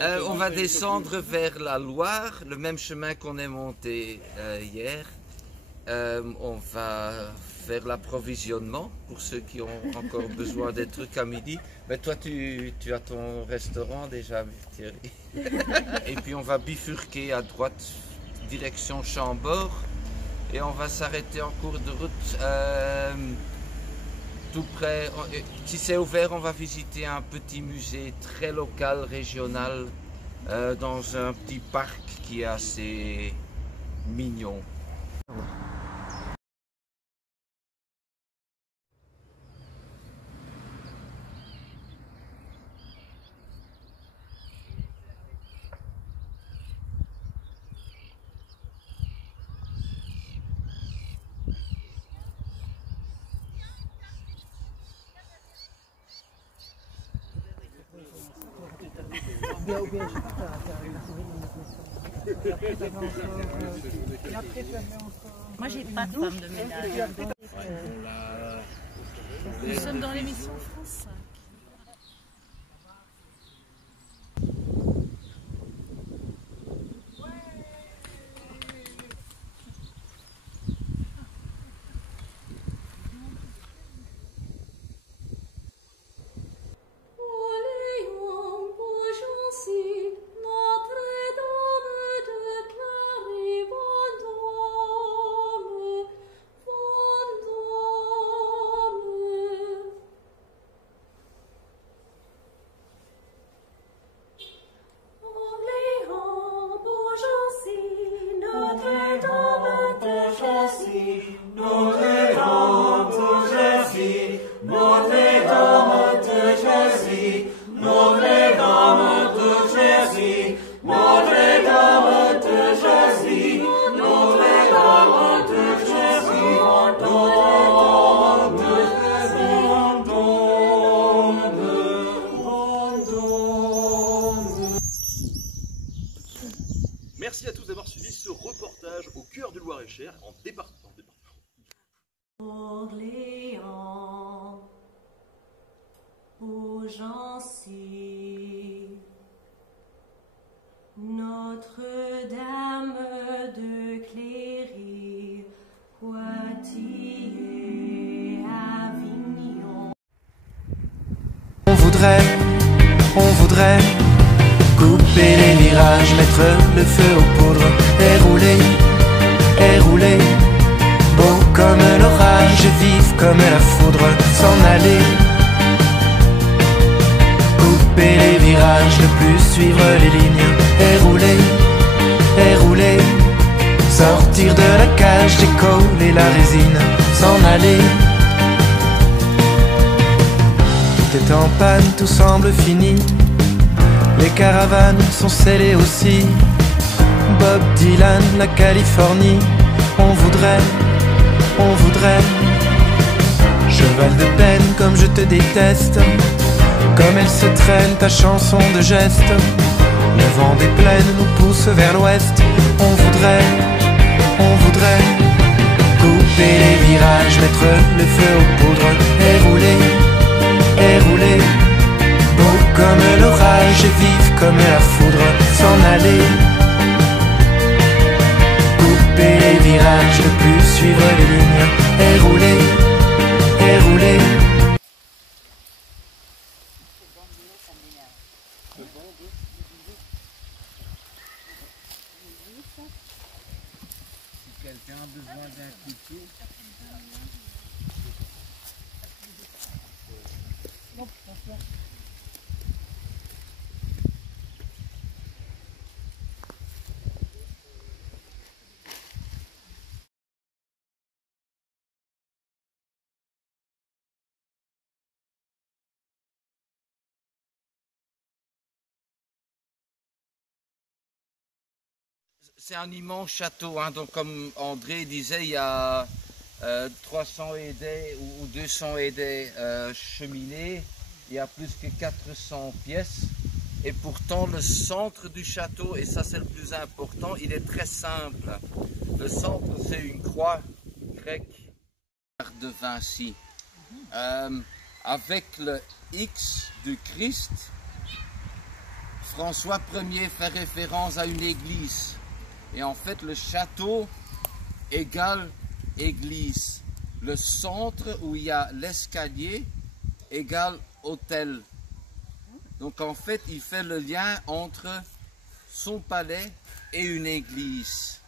On va descendre vers la Loire, le même chemin qu'on est monté hier. On va faire l'approvisionnement pour ceux qui ont encore besoin des trucs à midi. Mais toi, tu as ton restaurant déjà, Thierry. Et puis on va bifurquer à droite, direction Chambord. Et on va s'arrêter en cours de route. Tout près, si c'est ouvert, on va visiter un petit musée très local, régional, dans un petit parc qui est assez mignon. Moi, j'ai pas de femme de ménage. Nous sommes dans l'émission France 5. Merci à tous d'avoir suivi ce reportage au cœur du Loir-et-Cher, en département. Orléans, ô Jancy, Notre-Dame de Cléry, Poitiers, Avignon. On voudrait couper les virages, mettre le feu aux poudres et rouler, beau comme l'orage, vif comme la foudre, s'en aller. Couper les virages, ne plus suivre les lignes, et rouler, sortir de la cage, décoller la résine, s'en aller. Tout est en panne, tout semble fini. Les caravanes sont scellées aussi. Bob Dylan, la Californie. On voudrait cheval de peine comme je te déteste, comme elle se traîne ta chanson de geste. Le vent des plaines nous pousse vers l'ouest. On voudrait couper les virages, mettre le feu aux poudres et rouler, beau comme l'orage et vif comme la foudre, s'en aller. Couper les virages, ne plus suivre les lignes, et rouler. Si quelqu'un a besoin d'un couteau. C'est un immense château, hein. Donc comme André disait, il y a 300 et des ou 200 et des cheminées, il y a plus que 400 pièces. Et pourtant le centre du château, et ça c'est le plus important, il est très simple. Le centre c'est une croix grecque de Vinci, avec le X du Christ François Ier fait référence à une église. Et en fait, le château égale église. Le centre où il y a l'escalier égale hôtel. Donc en fait, il fait le lien entre son palais et une église.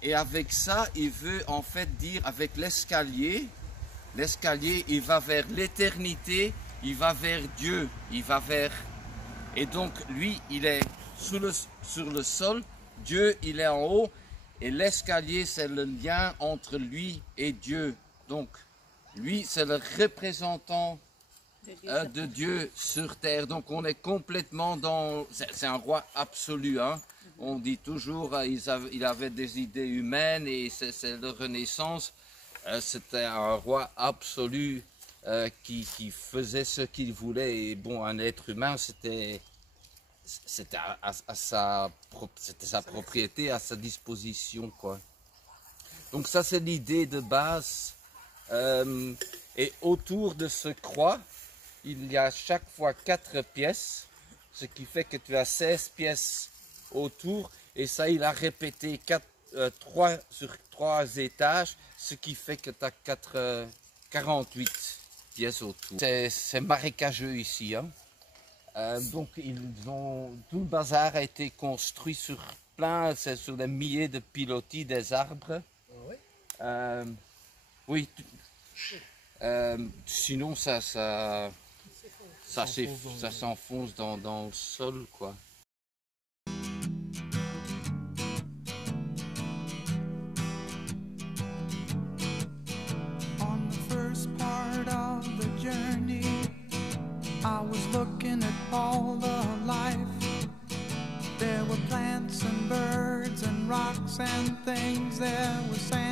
Et avec ça, il veut en fait dire, avec l'escalier, il va vers l'éternité, il va vers Dieu, il va vers... Et donc lui, il est sur le sol, Dieu, il est en haut, et l'escalier, c'est le lien entre lui et Dieu. Donc lui, c'est le représentant de Dieu sur terre. Donc on est complètement dans... C'est un roi absolu, hein. On dit toujours il avait des idées humaines et c'est la Renaissance. C'était un roi absolu qui faisait ce qu'il voulait. Et bon, un être humain, c'était sa propriété, à sa disposition, quoi. Donc ça, c'est l'idée de base. Et autour de ce croix, il y a chaque fois 4 pièces, ce qui fait que tu as 16 pièces autour, et ça il a répété 3 sur 3 étages, ce qui fait que tu as 48 pièces autour. C'est marécageux ici, hein. Donc tout le bazar a été construit sur sur des milliers de pilotis, des arbres. Oui, sinon ça s'enfonce dans le sol, quoi. On the first part of the journey, I was looking at all the life. There were plants and birds and rocks and things. There was sand